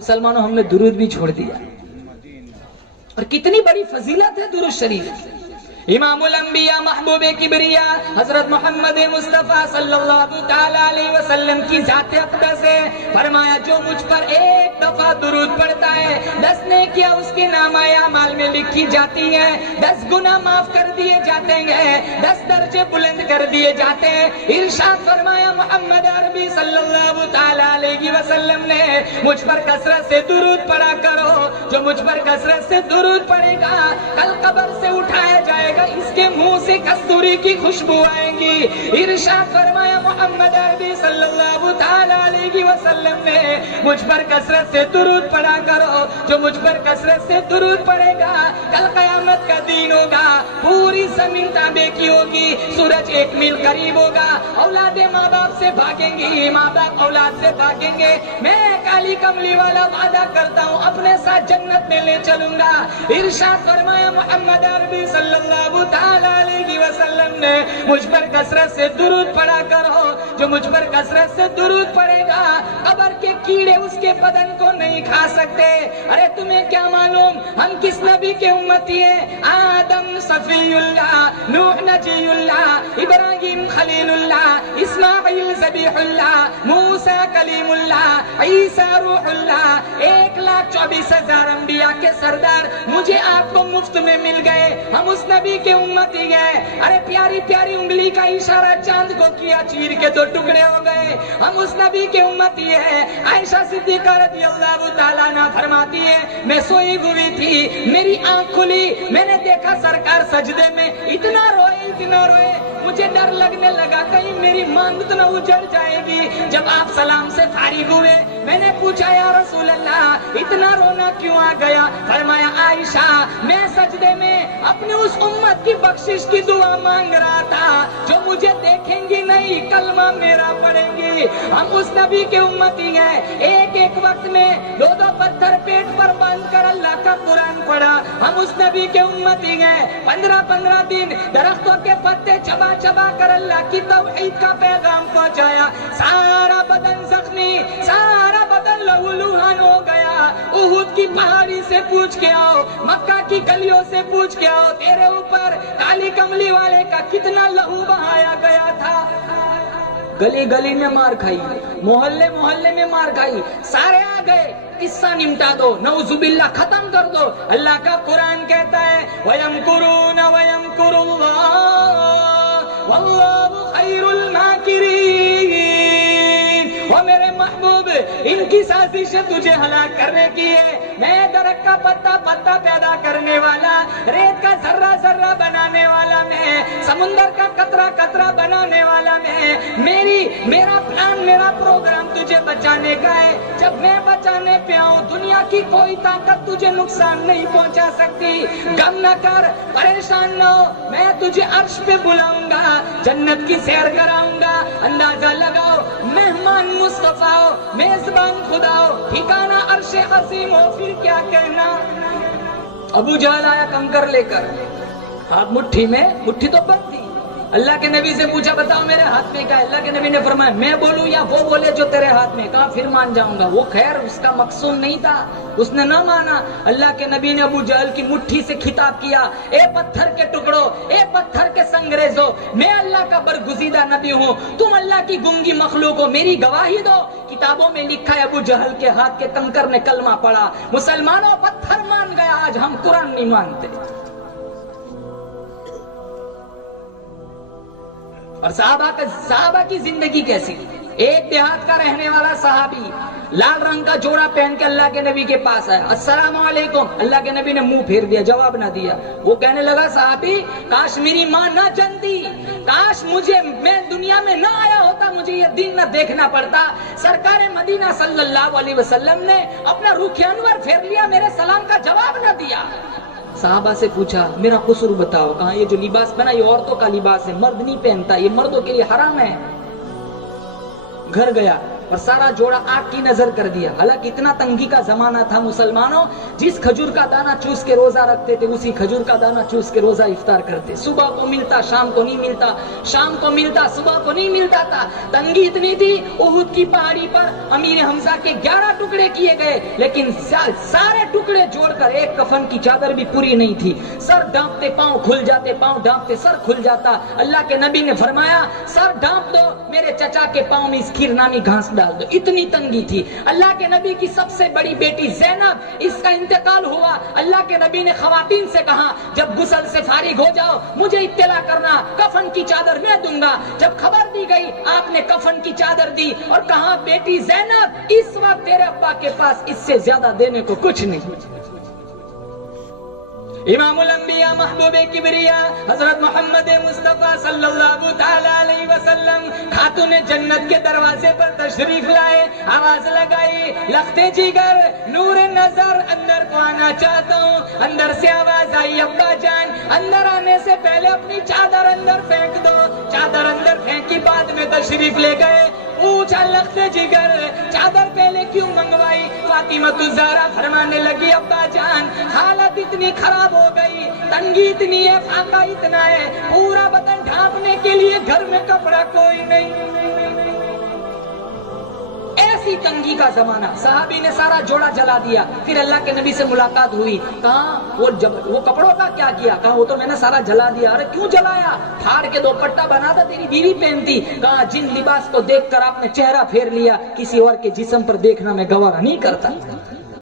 मुसलमानों हमने दुरूद भी छोड़ दिया। और कितनी बड़ी फजीलत है दुरूद शरीफ। इमामुल अंबिया महबूब किबरिया हजरत मोहम्मद मुस्तफा सल्लल्लाहु ताला अलैहि वसल्लम की जात अक़दस है, फरमाया जो मुझ पर एक दफा दुरूद पढ़ता है 10 नेकियां उसके नामाए अमाल में लिखी जाती हैं, 10 गुनाह माफ कर दिए जाते हैं, 10 दर्जे बुलंद कर दिए जाते हैं। इरशाद फरमाया मोहम्मद अरबी सल्लल्लाहु ताला अलैहि वसल्लम ने मुझ पर कसरत से दुरूद पढ़ा करो, जो मुझ पर कसरत से दुरूद पढ़ेगा कल कब्र से उठाया जाएगा, इसके मुंह से कस्तूरी की खुशबू आएगी। इरशाद फरमाया मोहम्मद अरबी सल्लल्लाहु ताला अलैहि वसल्लम ने मुझ पर कसरत से दुरूद पढ़ा करो, जो मुझ पर कसरत से दुरूद पढ़ेगा कल कयामत का दिन होगा, पूरी जमीन ताबे की होगी, सूरज 1 मील करीब होगा, औलादे माँ बाप से भागेंगी, माँ बाप औलाद से भागेंगे। मैं काली कमली वाला वादा करता हूँ अपने साथ जन्नत में ले चलूंगा। इरशाद फरमाया मोहम्मद अरबी सल्लल्लाहु ताला अलैहि वसल्लम ने मुझ पर कसरत से दुरूद पढ़ा करो, जो मुझ पर कसरत से दुरूद पढ़ेगा कब्र के कीड़े उसके बदन को नहीं खा सकते। अरे तुम्हें क्या मालूम हम किस नबी के उम्मती हैं? आदम सफीउल्लाह, नूह नजीउल्लाह, इब्राहिम खलीलुल्लाह, इस्माइल ज़बीहुल्लाह, मूसा कलीमुल्लाह, ईसा रूहुल्लाह, 1,24,000 अंबिया के सरदार मुझे आपको मुफ्त में मिल गए, हम उस नबी के उम्मती गए। अरे प्यारी प्यारी उंगली का इशारा चांद को किया, चीर के 2 टुकड़े हो गए, हम उस नबी के उम्मती है। आयशा सिद्दीक़ा रज़ियल्लाहु ताला अन्हा फरमाती है मैं सोई हुई थी, मेरी आंख खुली, मैंने देखा सरकार सजदे में इतना रोए, मुझे डर लगने लगा कहीं मेरी मांग तो न उजड़ जाएगी। जब आप सलाम से फारिग हुए मैंने पूछा या रसूल अल्लाह इतना रोना क्यों आ गया? फरमाया आयशा मैं सजदे में अपनी उस उम्मत की बख्शिश की दुआ मांग रहा था जो मुझे देखेंगी नहीं, कलमा मेरा पढ़ेंगी। हम उस नबी के उम्मती हैं, एक वक्त में 2 पत्थर पेट पर बांध कर अल्लाह का कुरान पढ़ा। हम उस नबी के उम्मती हैं, 15 दिन दरख्तों के पत्ते चबा कर अल्लाह की तौहीद का पैगाम पहुंचाया। सारा बदन जख्मी, सारा बदन लहूलुहान हो गया। उहुद की पहाड़ी से पूछ के आओ, मक्का की गलियों से पूछ के आओ, तेरे ऊपर काली कमली वाले का कितना लहू बहाया गया था। गली गली में मार खाई, मोहल्ले मोहल्ले में मार खाई, सारे आ गए, किस्सा निमटा दो, नऊजुबिल्लाह खत्म कर दो। अल्लाह का कुरान कहता है वयमकुरून वयमकुरुल्लाह वल्लाहु खैरुल माकिरीन। ओ मेरे महबूब इनकी साजिश तुझे हलाक करने की है। मैं दरख्त का पत्ता पैदा करने वाला, रेत का जर्रा बनाने वाला मैं, समुंदर का कतरा बनाने वाला मैं। मेरा प्लान, मेरा प्रोग्राम तुझे बचाने का है। जब मैं बचाने पे आऊं दुनिया की कोई ताकत तुझे नुकसान नहीं पहुंचा सकती। गम न कर, परेशान न हो, मैं तुझे अर्श पे बुलाऊंगा, जन्नत की सैर कराऊंगा। अंदाजा लगाओ मेहमान मुस्तफा हो, मेजबान खुदा हो, ठिकाना अर्शे अज़ीम हो, फिर क्या कहना। अबू जहल आया कंकर लेकर, हाथ मुट्ठी में, मुट्ठी तो बंद थी। अल्लाह के नबी से पूछा बताओ मेरे हाथ में क्या है? अल्लाह के नबी ने फरमाया मैं बोलूं या वो बोले जो तेरे हाथ में? कहा फिर मान जाऊंगा। वो खैर उसका मकसूद नहीं था, उसने न माना। अल्लाह के नबी ने अबू जहल की मुट्ठी से खिताब किया, ए पत्थर के टुकड़ों, ए पत्थर के संगरेजों, मैं अल्लाह का बरगुज़ीदा नबी हूँ, तुम अल्लाह की गुंगी मखलूक हो, मेरी गवाही दो। किताबों में लिखा है अबू जहल के हाथ के कंकर ने कलमा पढ़ा। मुसलमानों पत्थर मान गया, आज हम कुरान नहीं मानते। और साहबा की जिंदगी कैसी? एक देहात का रहने वाला सहाबी लाल रंग का जोड़ा पहन के अल्लाह के नबी के पास आया, अस्सलाम वालेकुम। अल्लाह के नबी ने मुंह फेर दिया, जवाब ना दिया। वो कहने लगा साहबी काश मेरी माँ ना जानती, काश मैं दुनिया में ना आया होता, मुझे ये दिन ना देखना पड़ता। सरकार मदीना सल्लल्लाहु अलैहि वसल्लम ने अपना रुख अनवर फेर लिया, मेरे सलाम का जवाब ना दिया। साहबा से पूछा मेरा कसूर बताओ। कहा ये जो लिबास पहना ये औरतों का लिबास है, मर्द नहीं पहनता, ये मर्दों के लिए हराम है। घर गया, اور سارا جوڑا آگ کی نظر کر دیا. حالانکہ اتنا تنگی کا زمانہ تھا مسلمانوں, جس کھجور کا دانہ چوس کے روزہ رکھتے تھے اسی کھجور کا دانہ چوس کے روزہ افطار کرتے. صبح کو ملتا شام کو نہیں ملتا, شام کو ملتا صبح کو نہیں ملتا تھا. تنگی اتنی تھی, احد کی پہاڑی پر امیر حمزہ کے 11 ٹکڑے کیے گئے, لیکن سارے ٹکڑے جوڑ کر ایک کفن کی چادر بھی پوری نہیں تھی. سر ڈانپتے پاؤں کھل جاتے, پاؤں ڈانپتے سر کھل جاتا. اللہ کے نبی نے فرمایا سر ڈانپ دو, میرے چچا کے پاؤں میں اسکیر نامی گھاس ڈال دو. اتنی تنگی تھی. اللہ کے نبی کی سب سے بڑی بیٹی زینب, اس کا انتقال ہوا. اللہ کے نبی نے خواتین سے کہا جب غسل سے فارغ ہو جاؤ مجھے اطلاع کرنا, کفن کی چادر میں دوں گا. جب خبر دی گئی آپ نے کفن کی چادر دی اور کہا بیٹی زینب اس وقت تیرے ابا کے پاس اس سے زیادہ دینے کو کچھ نہیں. امام الانبیاء محبوب کبریا حضرت محمد مصطفیٰ صلی اللہ تعالی علیہ وسلم خاتون جنت کے دروازے پر تشریف لائے, آواز لگائی لختے جگر نور نظر اندر کو آنا چاہتا ہوں. اندر سے آواز آئی ابا جان اندر آنے سے پہلے اپنی چادر اندر پھینک دو. چادر اندر پھینکی بعد میں تشریف لے گئے. پوچھا لختے جگر چادر پہلے کیوں منگوائی؟ فاطمہ الزہرا فرمانے لگی ابا جان حالت اتنی خراب ہو گئی, تنگی اتنی ہے, فاقہ اتنا ہے, پورا بدن ڈھانپنے کے لیے گھر میں کپڑا کوئی نہیں. ایسی تنگی کا زمانہ. صحابی نے سارا جوڑا جلا دیا. پھر اللہ کے نبی سے ملاقات ہوئی, کہا وہ کپڑوں کا کیا کیا؟ کہا وہ تو میں نے سارا جلا دیا. ارے کیوں جلایا؟ پھاڑ کے دوپٹہ بنا تھا تیری بیوی پہنتی. کہا جن لباس کو دیکھ کر آپ نے چہرہ پھیر لیا, کسی اور کے جسم پر دیکھنا میں گوارا نہیں کرتا.